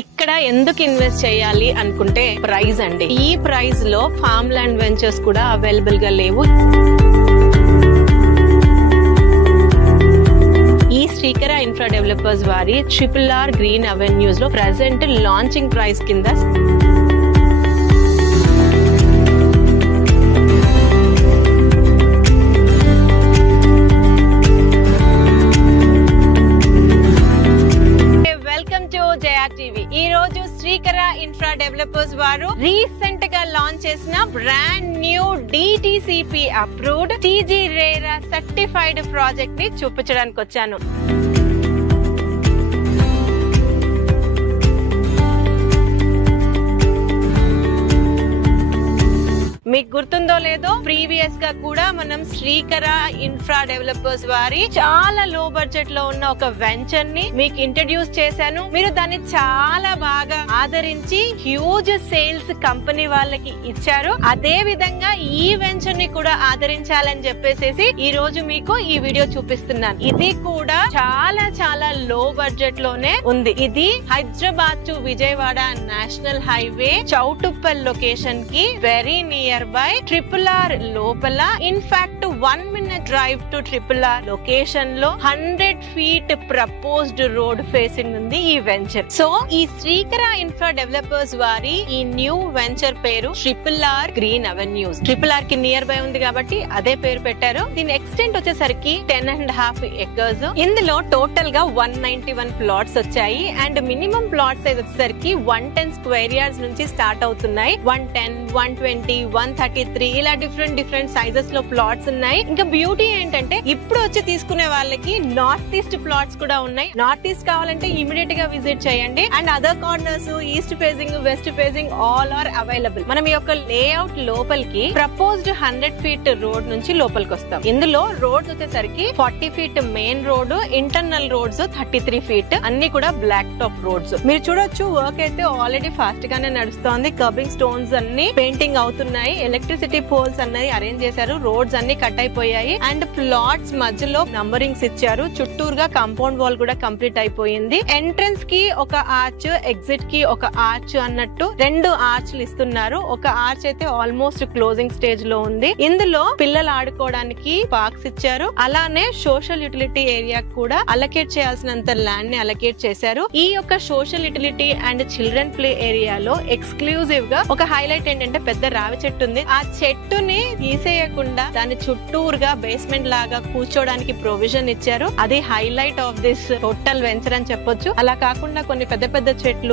ఇక్కడ ఎందుకు ఇన్వెస్ట్ చేయాలి అనుకుంటే ప్రైస్ అండి. ఈ ప్రైస్ లో ఫార్మ్ ల్యాండ్ వెంచర్స్ కూడా అవైలబుల్ గా లేవు. ఈ శ్రీకర ఇన్ఫ్రా డెవలపర్స్ వారి RRR గ్రీన్ అవెన్యూస్ లో ప్రెసెంట్ లాంచింగ్ ప్రైస్ కింద ఈ రోజు శ్రీకర ఇన్ఫ్రా డెవలపర్స్ వారు రీసెంట్ గా లాంచ్ చేసిన brand new DTCP approved TGRERA certified project ని చూపించడానికి వచ్చాను. మీకు గుర్తుందో లేదో ప్రీవియస్ గా కూడా మనం శ్రీకర ఇన్ఫ్రా డెవలపర్స్ వారి చాలా లో బడ్జెట్ లో ఉన్న ఒక వెంచర్ ని మీకు ఇంట్రడ్యూస్ చేశాను. మీరు దాన్ని చాలా బాగా ఆదరించి హ్యూజ్ సేల్స్ కంపెనీ వాళ్ళకి ఇచ్చారు. అదే విధంగా ఈ వెంచర్ ని కూడా ఆదరించాలని చెప్పేసి ఈ రోజు మీకు ఈ వీడియో చూపిస్తున్నాను. ఇది కూడా చాలా చాలా లో బడ్జెట్ లోనే ఉంది. ఇది Hyderabad to Vijayawada national highway Choutuppal location కి వెరీ నియర్ by RRR లోపల in fact 1 minute drive to RRR location లో 100 feet ప్రపోజ్డ్ రోడ్ ఫేసింగ్ ఉంది ఈ వెంచర్. సో ఈ శ్రీకర ఇన్ఫ్రా డెవలపర్స్ వారి ఈ న్యూ వెంచర్ పేరు RRR గ్రీన్ అవెన్యూస్. RRR కి నియర్ బై ఉంది కాబట్టి అదే పేరు పెట్టారు. దీని ఎక్స్టెంట్ వచ్చేసరికి 10.5 acres. ఇందులో టోటల్ గా 191 ప్లాట్స్ వచ్చాయి అండ్ మినిమం ప్లాట్ సైజ్ వచ్చేసరికి 110 square yards నుంచి స్టార్ట్ అవుతున్నాయి. 110, 120, 133 ఇలా డిఫరెంట్ సైజెస్ లో ప్లాట్స్ ఉన్నాయి. ఇంకా బ్యూటీ ఏంటంటే ఇప్పుడు వచ్చి తీసుకునే వాళ్ళకి నార్త్ ఈస్ట్ ప్లాట్స్ కూడా ఉన్నాయి. నార్త్ ఈస్ట్ కావాలంటే ఇమీడియట్ గా విజిట్ చేయండి. And other corners east facing, west facing all are available. మనం ఈ యొక్క లేఅవుట్ లోపలికి ప్రపోజ్డ్ 100 feet రోడ్ నుంచి లోపలికి వస్తాం. ఇందులో రోడ్స్ వచ్చేసరికి 40 feet main road, internal roads 33 feet, అన్ని కూడా బ్లాక్ టాప్ రోడ్స్. మీరు చూడొచ్చు వర్క్ అయితే ఆల్రెడీ ఫాస్ట్ గానే నడుస్తోంది. కర్బింగ్ స్టోన్స్ అన్ని పెయింటింగ్ అవుతున్నాయి. ఎలక్ట్రిసిటీ పోల్స్ అన్నది అరేంజ్ చేశారు. రోడ్స్ అన్ని కట్ అయిపోయాయి అండ్ ప్లాట్స్ మధ్యలో నంబరింగ్స్ ఇచ్చారు. చుట్టూరుగా కాంపౌండ్ వాల్ కూడా కంప్లీట్ అయిపోయింది. ఎంట్రన్స్ కి ఒక ఆర్చ్, ఎగ్జిట్ కి ఒక ఆర్చ్ అన్నట్టు 2 ఆర్చ్లు ఇస్తున్నారు. ఒక ఆర్చ్ అయితే ఆల్మోస్ట్ క్లోజింగ్ స్టేజ్ లో ఉంది. ఇందులో పిల్లలు ఆడుకోవడానికి పార్క్స్ ఇచ్చారు. అలానే సోషల్ యూటిలిటీ ఏరియా కూడా అలకేట్ చేయాల్సినంత ల్యాండ్ ని అలకేట్ చేశారు. ఈ యొక్క social utility and children play ఏరియాలో ఎక్స్క్లూజివ్ గా ఒక హైలైట్ ఏంటంటే పెద్ద రావి చెట్టు ఉంది. ఆ చెట్టుని తీసేయకుండా దాని చుట్టూరుగా బేస్మెంట్ లాగా కూర్చోడానికి ప్రొవిజన్ ఇచ్చారు. అది highlight of this total venture అని చెప్పొచ్చు. అలా కాకుండా కొన్ని పెద్ద చెట్లు